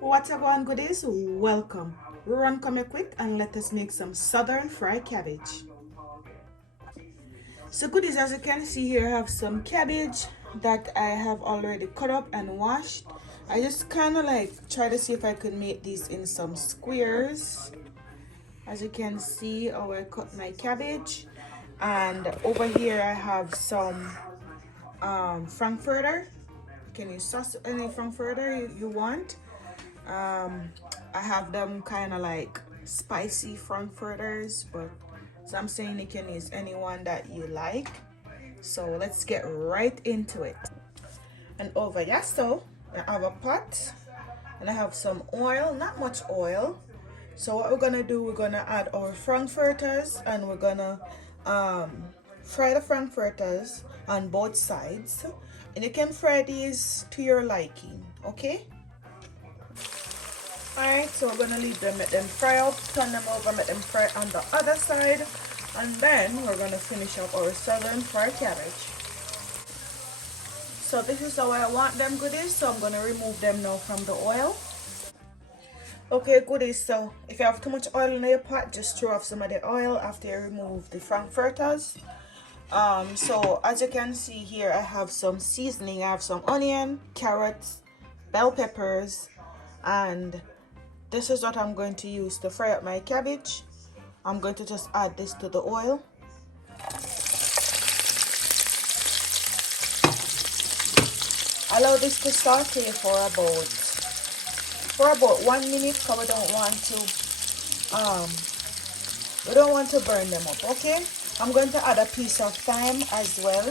What's up, on goodies? Welcome. Run come here quick and let us make some southern fried cabbage. So goodies, as you can see here, I have some cabbage that I have already cut up and washed. I just kind of like try to see if I could make these in some squares. As you can see, how I cut my cabbage. And over here I have some frankfurter. You can use sauce, any frankfurter you want. I have them kind of like spicy frankfurters, but so I'm saying you can use anyone that you like. So let's get right into it. And over here, so I have a pot and I have some oil, not much oil. So what we're gonna do, we're gonna add our frankfurters and we're gonna fry the frankfurters on both sides, and you can fry these to your liking, okay? Alright, so we're gonna leave them, let them fry up, turn them over, let them fry on the other side, and then we're gonna finish up our southern fried cabbage. So this is how I want them goodies, so I'm gonna remove them now from the oil. Okay goodies, so if you have too much oil in your pot, just throw off some of the oil after you remove the frankfurters. So as you can see here, I have some seasoning. I have some onion, carrots, bell peppers, and this is what I'm going to use to fry up my cabbage. I'm going to just add this to the oil. Allow this to saute for about 1 minute, because we don't want to burn them up, okay? I'm going to add a piece of thyme as well.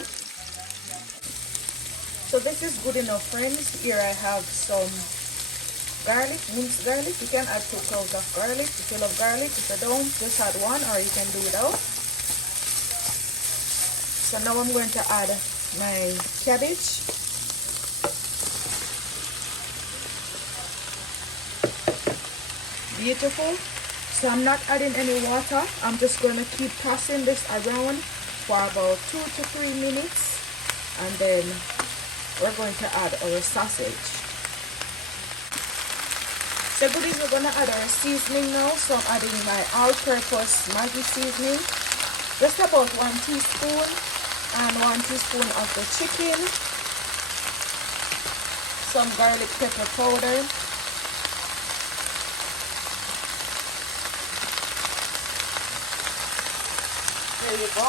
So this is good enough, friends. Here I have some garlic, minced garlic. You can add 2 cloves of garlic if you love garlic. If you don't, just add 1, or you can do without. So now I'm going to add my cabbage. Beautiful. So I'm not adding any water. I'm just going to keep tossing this around for about 2 to 3 minutes, and then we're going to add our sausage. So goodies, we're going to add our seasoning now. So I'm adding my all-purpose Maggi seasoning, just about 1 teaspoon, and 1 teaspoon of the chicken, some garlic pepper powder, there you go.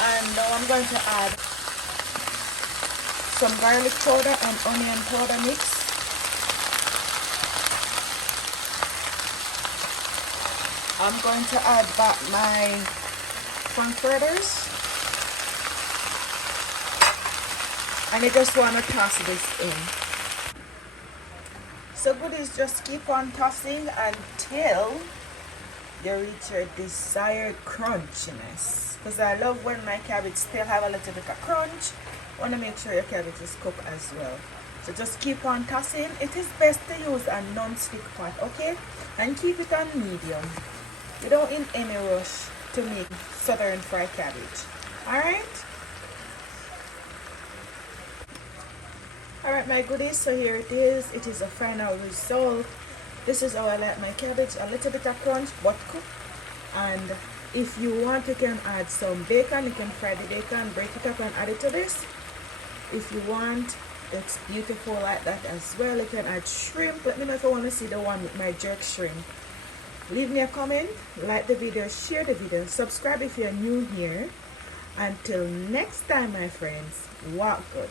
And now I'm going to add some garlic powder and onion powder mix. I'm going to add back my frankfurters, and you just want to toss this in. So goodies, just keep on tossing until you reach your desired crunchiness, because I love when my cabbage still have a little bit of crunch. Want to make sure your cabbage is cooked as well. So just keep on tossing. It is best to use a non-stick pot, okay? And keep it on medium. You don't in any rush to make southern fried cabbage. Alright? Alright my goodies, so here it is. It is a final result. This is how I like my cabbage, a little bit of crunch but cooked. And if you want, you can add some bacon. You can fry the bacon, break it up and add it to this. If you want, it's beautiful like that as well. You can add shrimp. Let me know if you want to see the one with my jerk shrimp. Leave me a comment, like the video, share the video, subscribe if you're new here. Until next time my friends, walk good.